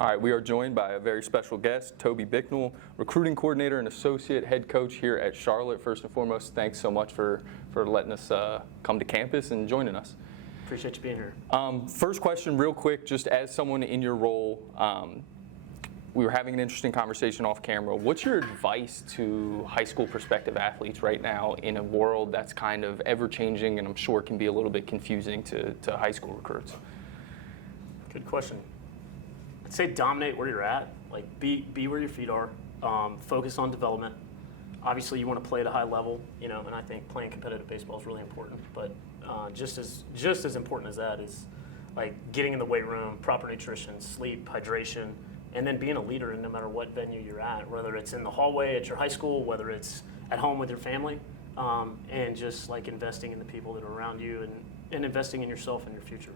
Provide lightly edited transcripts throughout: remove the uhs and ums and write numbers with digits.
All right, we are joined by a very special guest, Toby Bicknell, recruiting coordinator and associate head coach here at Charlotte. First and foremost, thanks so much for letting us come to campus and joining us. Appreciate you being here. First question, real quick, just as someone in your role, we were having an interesting conversation off camera. What's your advice to high school prospective athletes right now in a world that's kind of ever-changing and I'm sure can be a little bit confusing to high school recruits? Good question. I'd say dominate where you're at. Like be where your feet are. Focus on development. Obviously, you want to play at a high level, and I think playing competitive baseball is really important. But just as important as that is like getting in the weight room, proper nutrition, sleep, hydration, and then being a leader in no matter what venue you're at, whether it's in the hallway at your high school, whether it's at home with your family, and just like investing in the people that are around you and investing in yourself and your future.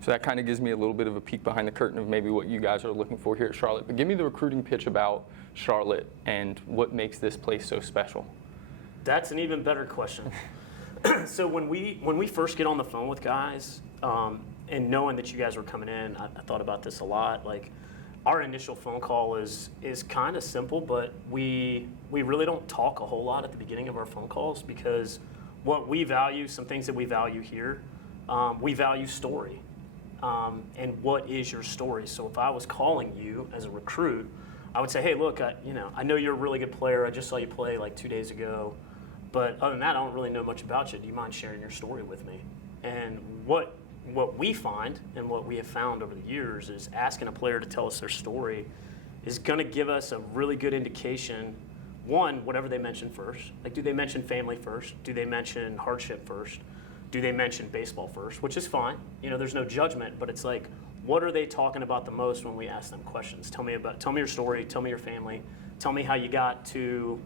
So that kind of gives me a little bit of a peek behind the curtain of maybe what you guys are looking for here at Charlotte. But give me the recruiting pitch about Charlotte and what makes this place so special. That's an even better question. So when we first get on the phone with guys, and knowing that you guys were coming in, I thought about this a lot. Like our initial phone call is kind of simple, but we really don't talk a whole lot at the beginning of our phone calls because what we value, some things that we value here, we value story. And what is your story? So if I was calling you as a recruit, I would say, hey, look, I know you're a really good player. I just saw you play like 2 days ago. But other than that, I don't really know much about you. Do you mind sharing your story with me? And what we find and what we have found over the years is asking a player to tell us their story is going to give us a really good indication, one, whatever they mention first. Like, do they mention family first? Do they mention hardship first? Do they mention baseball first? Which is fine. There's no judgment, but it's like, what are they talking about the most when we ask them questions? Tell me your story, tell me your family, tell me how you got to,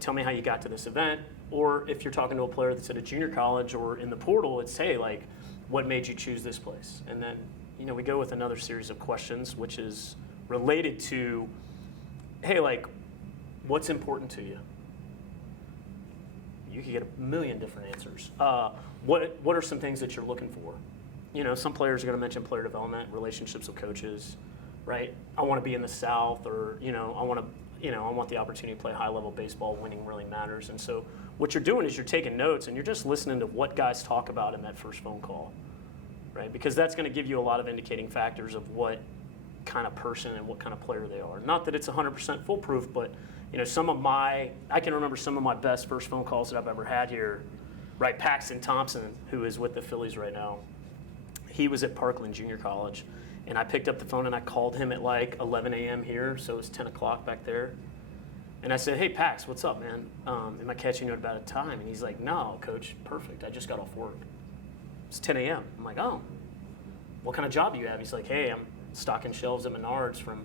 tell me how you got to this event. Or if you're talking to a player that's at a junior college or in the portal, it's, hey, like, what made you choose this place? And then, we go with another series of questions, which is related to, hey, like, what's important to you? You could get a million different answers. What are some things that you're looking for? Some players are going to mention player development, relationships with coaches, right? I want to be in the South, or I want the opportunity to play high level baseball. Winning really matters. And so what you're doing is you're taking notes and you're just listening to what guys talk about in that first phone call, right? Because that's going to give you a lot of indicating factors of what kind of person and what kind of player they are. Not that it's 100% foolproof, but I can remember some of my best first phone calls that I've ever had here. Right, Paxton Thompson, who is with the Phillies right now, he was at Parkland Junior College, and I picked up the phone and I called him at like 11 a.m. here, so it was 10 o'clock back there. And I said, hey, Pax, what's up, man? Am I catching you at about a time? And he's like, no, Coach, perfect. I just got off work. It's 10 a.m. I'm like, oh, what kind of job do you have? He's like, hey, I'm stocking shelves at Menards from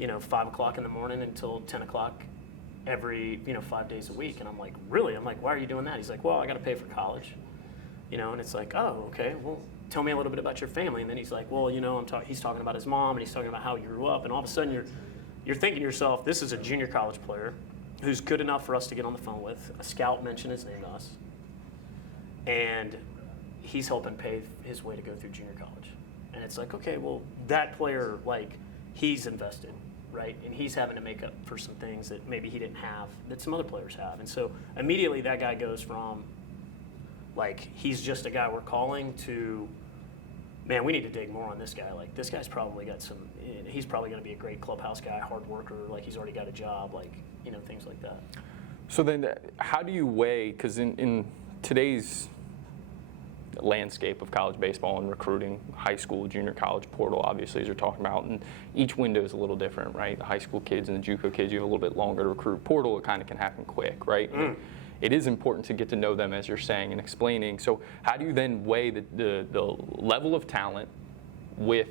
5 o'clock in the morning until 10 o'clock every 5 days a week. And I'm like, really? I'm like, why are you doing that? He's like, well, I got to pay for college, and it's like, oh, okay, well, tell me a little bit about your family. And then he's like, well, he's talking about his mom and he's talking about how he grew up, and all of a sudden you're thinking to yourself, this is a junior college player who's good enough for us to get on the phone with. A scout mentioned his name to us, and he's helping pay his way to go through junior college. And it's like, okay, well, that player, like, he's invested, right? And he's having to make up for some things that maybe he didn't have that some other players have. And so immediately that guy goes from, like, he's just a guy we're calling to, man, we need to dig more on this guy. Like, this guy's probably got he's probably going to be a great clubhouse guy, hard worker, like he's already got a job, like, things like that. So then how do you weigh, because in today's landscape of college baseball and recruiting, high school, junior college portal, obviously, as you're talking about, and each window is a little different, right? The high school kids and the JUCO kids, you have a little bit longer to recruit. Portal, it kind of can happen quick, right? It is important to get to know them, as you're saying and explaining. So how do you then weigh the level of talent with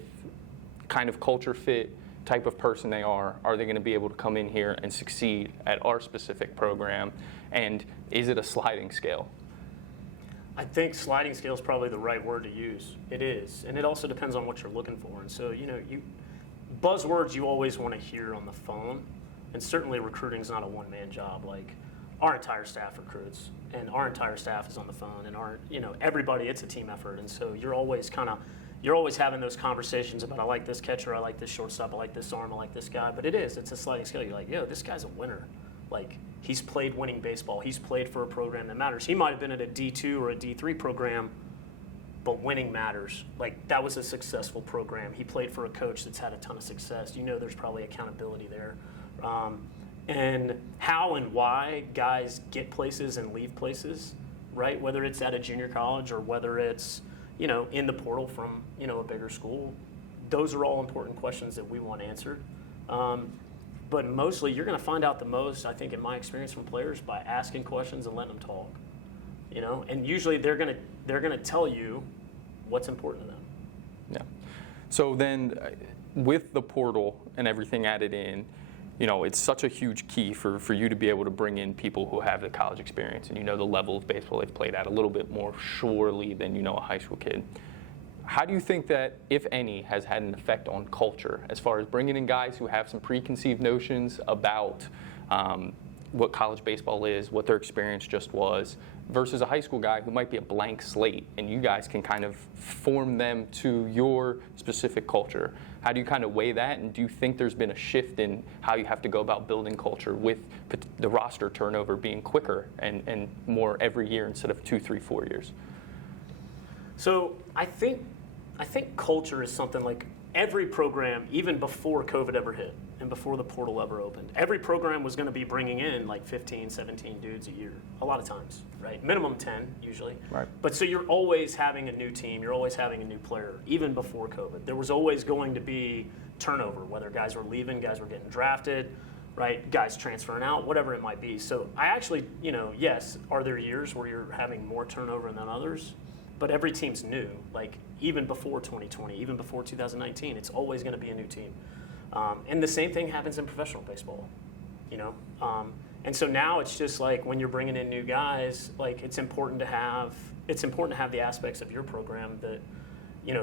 kind of culture fit, type of person they are? Are they going to be able to come in here and succeed at our specific program? And is it a sliding scale? I think sliding scale is probably the right word to use. It is. And it also depends on what you're looking for. And so, buzzwords you always want to hear on the phone, and certainly recruiting is not a one-man job. Like, our entire staff recruits, and our entire staff is on the phone, and everybody, it's a team effort. And so you're always kind of you're always having those conversations about, I like this catcher, I like this shortstop, I like this arm, I like this guy. But it's a sliding scale. You're like, yo, this guy's a winner. Like, he's played winning baseball. He's played for a program that matters. He might have been at a D2 or a D3 program, but winning matters. Like, that was a successful program. He played for a coach that's had a ton of success. You know, there's probably accountability there. And how and why guys get places and leave places, right? Whether it's at a junior college or whether it's, in the portal from, a bigger school, those are all important questions that we want answered. But mostly, you're going to find out the most, I think, in my experience, from players by asking questions and letting them talk. And usually they're going to tell you what's important to them. Yeah. So then, with the portal and everything added in, it's such a huge key for you to be able to bring in people who have the college experience and the level of baseball they've played at a little bit more surely than a high school kid. How do you think that, if any, has had an effect on culture as far as bringing in guys who have some preconceived notions about what college baseball is, what their experience just was, versus a high school guy who might be a blank slate, and you guys can kind of form them to your specific culture? How do you kind of weigh that, and do you think there's been a shift in how you have to go about building culture with the roster turnover being quicker and more every year instead of 2, 3, 4 years? So I think culture is something like every program, even before COVID ever hit and before the portal ever opened, every program was going to be bringing in like 15, 17 dudes a year, a lot of times, right? Minimum 10 usually. Right. But so you're always having a new team, you're always having a new player, even before COVID. There was always going to be turnover, whether guys were leaving, guys were getting drafted, right? Guys transferring out, whatever it might be. So I actually, yes, are there years where you're having more turnover than others? But every team's new. Like, even before 2020, even before 2019, it's always going to be a new team. And the same thing happens in professional baseball, and so now it's just like when you're bringing in new guys, like it's important to have the aspects of your program that,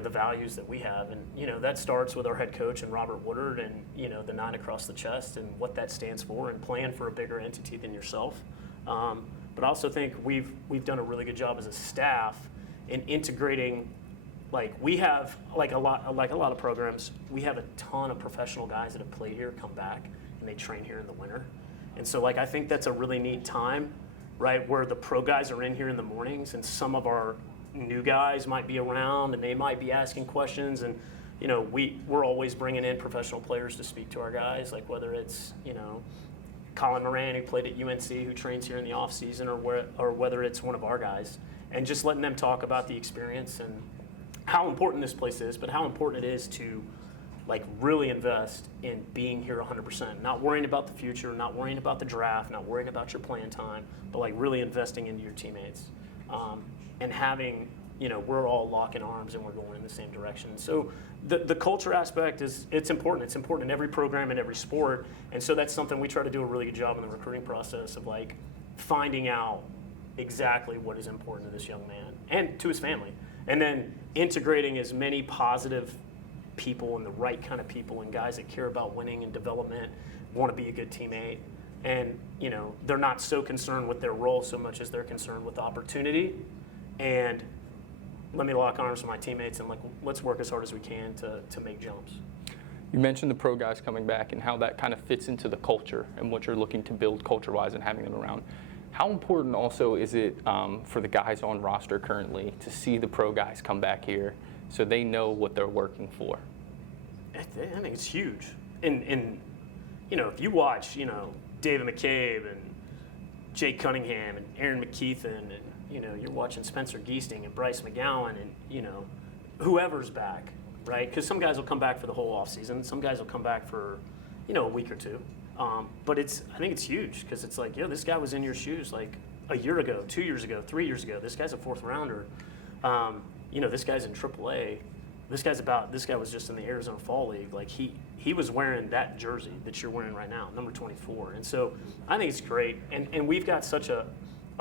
the values that we have, and that starts with our head coach and Robert Woodard, and the 9 across the chest and what that stands for, and playing for a bigger entity than yourself. But I also think we've done a really good job as a staff in integrating. Like, we have, like a lot of programs, we have a ton of professional guys that have played here come back, and they train here in the winter. And so, like, I think that's a really neat time, right, where the pro guys are in here in the mornings, and some of our new guys might be around, and they might be asking questions. And, we're always bringing in professional players to speak to our guys, like whether it's, Colin Moran, who played at UNC, who trains here in the off season, or whether it's one of our guys, and just letting them talk about the experience and how important this place is, but how important it is to, like, really invest in being here 100%. Not worrying about the future, not worrying about the draft, not worrying about your playing time, but like really investing into your teammates, and having, we're all locking arms and we're going in the same direction. So the culture aspect it's important. It's important in every program and every sport, and so that's something we try to do a really good job in the recruiting process of, like, finding out exactly what is important to this young man and to his family. And then integrating as many positive people and the right kind of people and guys that care about winning and development, want to be a good teammate. And, they're not so concerned with their role so much as they're concerned with opportunity. And let me lock arms with my teammates and, like, let's work as hard as we can to make jumps. You mentioned the pro guys coming back and how that kind of fits into the culture and what you're looking to build culture-wise and having them around. How important also is it for the guys on roster currently to see the pro guys come back here so they know what they're working for? I think it's huge. And if you watch, David McCabe and Jake Cunningham and Aaron McKeithen, and, you're watching Spencer Geesting and Bryce McGowan and, whoever's back, right? Because some guys will come back for the whole offseason. Some guys will come back for, a week or two. But I think it's huge because it's like, this guy was in your shoes like a year ago, 2 years ago, 3 years ago. This guy's a 4th rounder. This guy's in AAA. This guy was just in the Arizona Fall League. Like, he was wearing that jersey that you're wearing right now, number 24. And so I think it's great. And we've got such a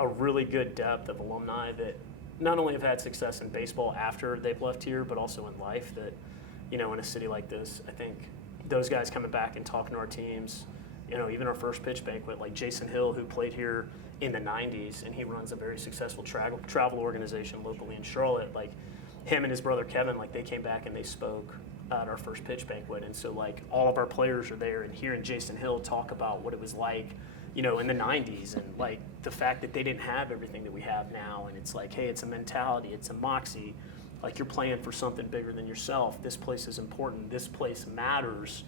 really good depth of alumni that not only have had success in baseball after they've left here, but also in life that, in a city like this, I think those guys coming back and talking to our teams, even our first pitch banquet, like Jason Hill, who played here in the 90s, and he runs a very successful travel organization locally in Charlotte. Like, him and his brother Kevin, like they came back and they spoke at our first pitch banquet. And so like all of our players are there and hearing Jason Hill talk about what it was like, you know, in the 90s, and like the fact that they didn't have everything that we have now. And it's like, hey, it's a mentality, it's a moxie. Like you're playing for something bigger than yourself. This place is important. This place matters.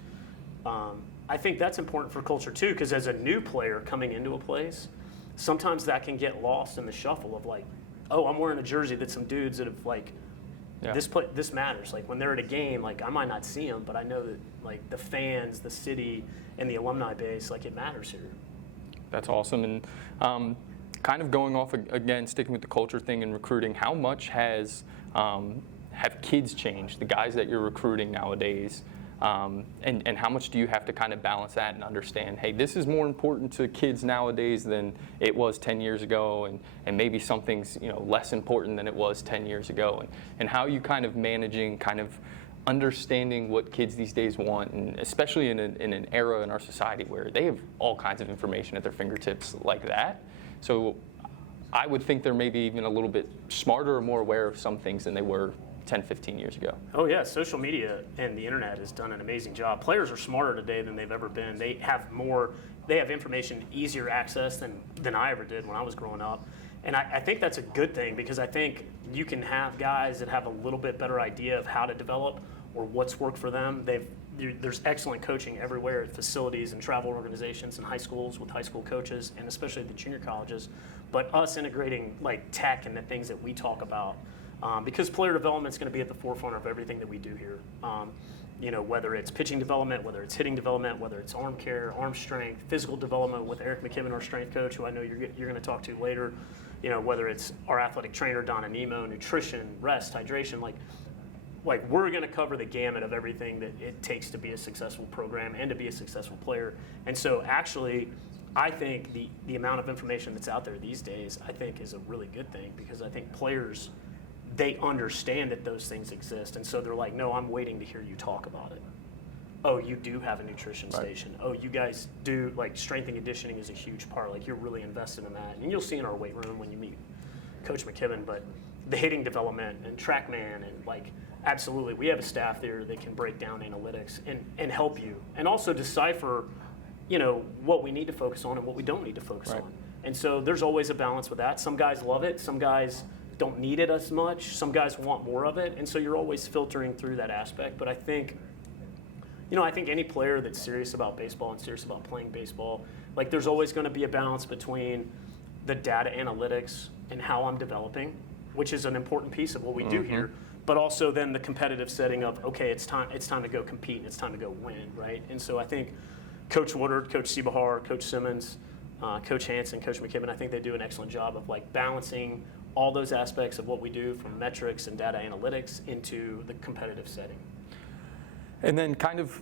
I think that's important for culture too, because as a new player coming into a place, sometimes that can get lost in the shuffle of like, oh, I'm wearing a jersey that some dudes that have like, this matters. Like when they're at a game, like I might not see them, but I know that like the fans, the city, and the alumni base, like it matters here. That's awesome. And kind of going off again, sticking with the culture thing and recruiting, how much have kids changed, the guys that you're recruiting nowadays? And how much do you have to kind of balance that and understand, hey, this is more important to kids nowadays than it was 10 years ago, and maybe something's, you know, less important than it was 10 years ago, and how are you kind of managing, kind of understanding what kids these days want, and especially in an era in our society where they have all kinds of information at their fingertips like that. So I would think they're maybe even a little bit smarter or more aware of some things than they were 10, 15 years ago. Oh yeah, social media and the internet has done an amazing job. Players are smarter today than they've ever been. They have information, easier access than I ever did when I was growing up. And I think that's a good thing, because I think you can have guys that have a little bit better idea of how to develop or what's worked for them. There's excellent coaching everywhere at facilities and travel organizations and high schools with high school coaches, and especially at the junior colleges. But us integrating like tech and the things that we talk about, because player development is going to be at the forefront of everything that we do here. You know, whether it's pitching development, whether it's hitting development, whether it's arm care, arm strength, physical development with Eric McKibben, our strength coach, who I know you're going to talk to later. You know, whether it's our athletic trainer, Donna Nemo, nutrition, rest, hydration, like we're going to cover the gamut of everything that it takes to be a successful program and to be a successful player. And so actually, I think the amount of information that's out there these days, I think is a really good thing, because I think players, they understand that those things exist. And so they're like, no, I'm waiting to hear you talk about it. Oh, you do have a nutrition station. Oh, you guys do, like strength and conditioning is a huge part. Like you're really invested in that. And you'll see in our weight room when you meet Coach McKibben, but the hitting development and TrackMan and like, absolutely, we have a staff there that can break down analytics and help you, and also decipher, you know, what we need to focus on and what we don't need to focus on. And so there's always a balance with that. Some guys love it, some guys don't need it as much, some guys want more of it, and so you're always filtering through that aspect. But I think, you know, I think any player that's serious about baseball and serious about playing baseball, like there's always going to be a balance between the data analytics and how I'm developing, which is an important piece of what we do here, but also then the competitive setting of, okay, it's time to go compete, and it's time to go win, right? And so I think Coach Woodard, Coach Seebahar, Coach Simmons, Coach Hansen, Coach McKibben, I think they do an excellent job of like balancing all those aspects of what we do, from metrics and data analytics into the competitive setting. And then kind of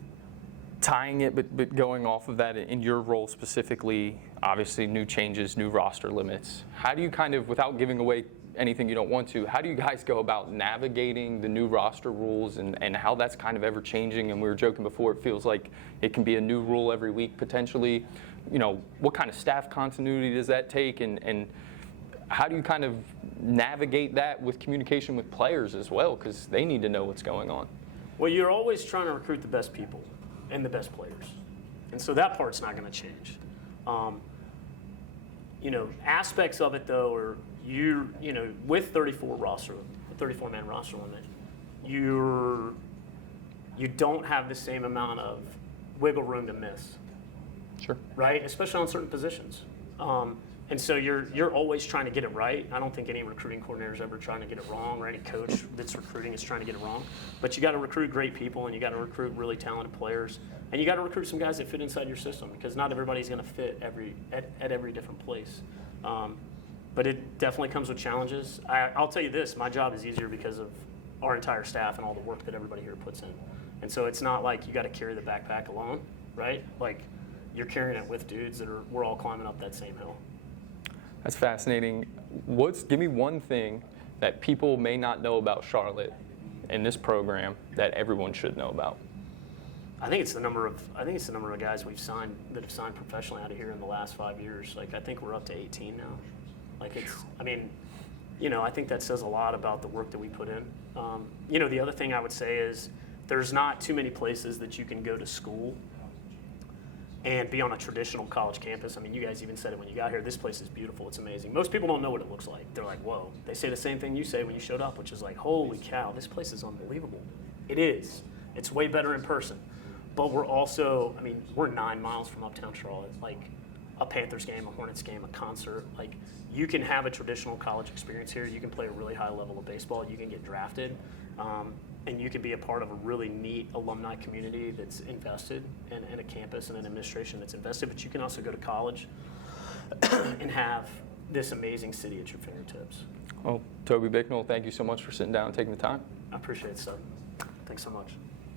tying it, but going off of that, in your role specifically, obviously new changes, new roster limits. How do you kind of, without giving away anything you don't want to, how do you guys go about navigating the new roster rules and how that's kind of ever changing? And we were joking before, it feels like it can be a new rule every week potentially. You know, what kind of staff continuity does that take, and how do you kind of navigate that with communication with players as well, because they need to know what's going on? Well, you're always trying to recruit the best people and the best players, and so that part's not going to change. You know, aspects of it though are you know, with 34-man roster limit, you don't have the same amount of wiggle room to miss. Sure. Right, especially on certain positions. And so you're always trying to get it right. I don't think any recruiting coordinator is ever trying to get it wrong, or any coach that's recruiting is trying to get it wrong. But you got to recruit great people, and you got to recruit really talented players, and you got to recruit some guys that fit inside your system, because not everybody's going to fit at every different place. But it definitely comes with challenges. I'll tell you this, my job is easier because of our entire staff and all the work that everybody here puts in. And so it's not like you got to carry the backpack alone, right? Like you're carrying it with dudes we're all climbing up that same hill. That's fascinating. Give me one thing that people may not know about Charlotte in this program that everyone should know about. I think it's the number of guys we've signed that have signed professionally out of here in the last 5 years. Like I think we're up to 18 now. Like I think that says a lot about the work that we put in. The other thing I would say is there's not too many places that you can go to school and be on a traditional college campus. I mean, you guys even said it when you got here. This place is beautiful. It's amazing. Most people don't know what it looks like. They're like, whoa. They say the same thing you say when you showed up, which is like, holy cow, this place is unbelievable. It is. It's way better in person. But we're also, we're 9 miles from uptown Charlotte. Like a Panthers game, a Hornets game, a concert. Like you can have a traditional college experience here. You can play a really high level of baseball. You can get drafted. And you can be a part of a really neat alumni community that's invested in a campus and an administration that's invested. But you can also go to college and have this amazing city at your fingertips. Well, Toby Bicknell, thank you so much for sitting down and taking the time. I appreciate it, Sub. Thanks so much.